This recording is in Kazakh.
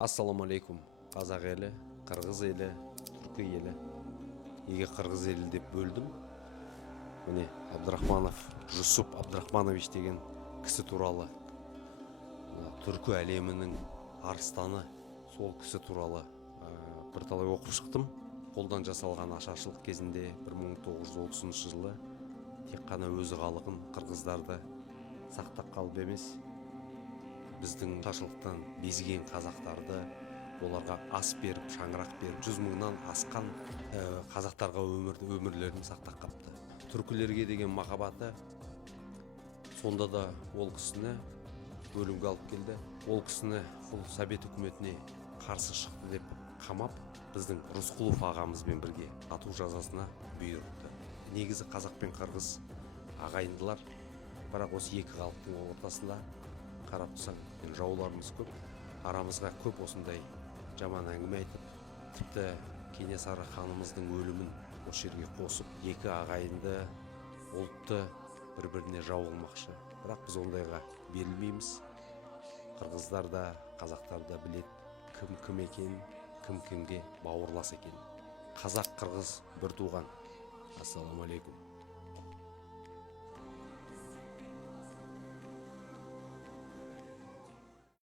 Ассаламу алейкум, қазақ елі, қырғыз елі, түркі елі. Неге қырғыз елі деп бөлдім? Міне Абдрахманов, Жусуп Абдрахманович деген кісі туралы, түркі әлемінің арыстаны, сол кісі туралы бірталай оқып шықтым. Қолдан жасалған ашаршылық кезінде 1930 жылы тек қана өзі қалығын қырғыздарды сақтап қалып емес, біздің ашаршылықтан безген қазақтарды, оларға ас беріп, шаңырақ беріп, 100 мыңнан асқан қазақтарға өмірлерін сақтап қапты. Түркілерге деген махаббаты сонда да ол кісіні өлімге алып келді. Ол кісіні совет үкіметіне қарсы шықты деп қамап, біздің Рысқұлов ағамызбен бірге ату жазасына бұйырыпты. Негізі қазақ пен қырғыз ағайындылар, бірақ осы екі халықтың ортасында қарап тұрсаң, жауларымыз көп, арамызға көп осындай жаман әңгіме айтып, тіпті Кенесары ханымыздың өлімін осы жерге қосып, екі ағайынды ұлтты бір-біріне жау қылмақшы. Бірақ біз ондайға берілмейміз. Қырғыздар да, қазақтар да біледі, кім кім екен, кім кімге бауырлас екен. Қазақ қырғыз бір туған. Ассаламу алейкум.